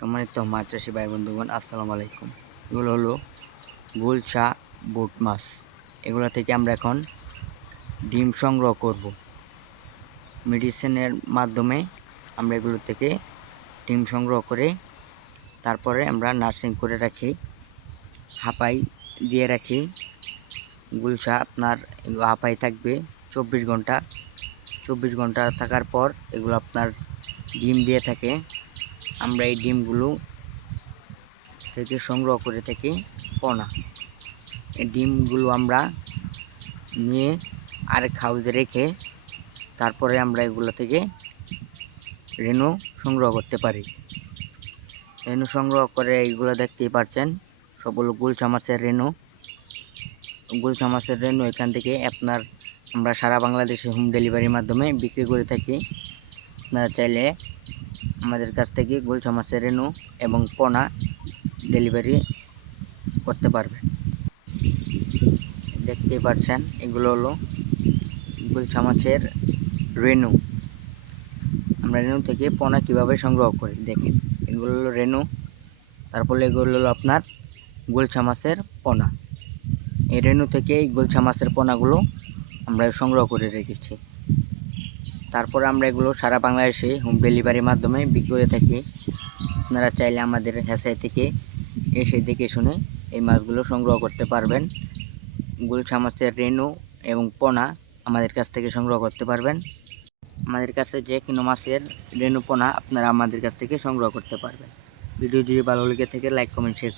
সম্মানিত মাছ চাষি ভাই বন্ধুগণ, আসসালামু আলাইকুম। এগুলো হলো গুলশা বুট মাছ। এগুলো থেকে আমরা এখন ডিম সংগ্রহ করব। মেডিসিনের মাধ্যমে আমরা এগুলো থেকে ডিম সংগ্রহ করে তারপরে আমরা নার্সিং করে রাখি, হাঁপাই দিয়ে রাখি। গুলশা আপনার হাঁপাই থাকবে 24 ঘন্টা। 24 ঘন্টা থাকার পর এগুলো আপনার ডিম দিয়ে থাকে। আমরা এই ডিমগুলো থেকে সংগ্রহ করে থাকি পোনা। এই ডিমগুলো আমরা নিয়ে আরেক হাউজে রেখে তারপরে আমরা এগুলো থেকে রেণু সংগ্রহ করতে পারি। রেণু সংগ্রহ করে এইগুলো দেখতেই পাচ্ছেন, সবগুলো গুলশা মাছের রেণু। গুলশা মাছের রেণু এখান থেকে আমরা সারা বাংলাদেশে হোম ডেলিভারির মাধ্যমে বিক্রি করে থাকি। আপনারা চাইলে আমাদের কাছ থেকে গুলশা মাছের রেণু এবং পোনা ডেলিভারি করতে পারবেন। দেখতেই পাচ্ছেন, এগুলো হলো গুলশা মাছের রেণু। আমরা রেণু থেকে পোনা কিভাবে সংগ্রহ করি দেখেন। এগুলো হলো রেণু, তারপরে এগুলো হলো আপনার গুলশা মাছের পোনা। এই রেণু থেকে এই গুলশা মাছের পোনাগুলো আমরা সংগ্রহ করে রেখেছি। তারপরে আমরা এগুলো সারা বাংলাদেশে হোম ডেলিভারির মাধ্যমে বিক্রি করে থাকি। আপনারা চাইলে আমাদের হ্যাচারি থেকে এসে দেখে শুনে এই মাছগুলো সংগ্রহ করতে পারবেন। গুলশা মাছের রেণু এবং পোনা আমাদের কাছ থেকে সংগ্রহ করতে পারবেন। আমাদের কাছে যে কোনো মাছের রেণু পোনা আপনারা আমাদের কাছ থেকে সংগ্রহ করতে পারবেন। ভিডিও যদি ভালো লেগে থাকে লাইক কমেন্ট শেয়ার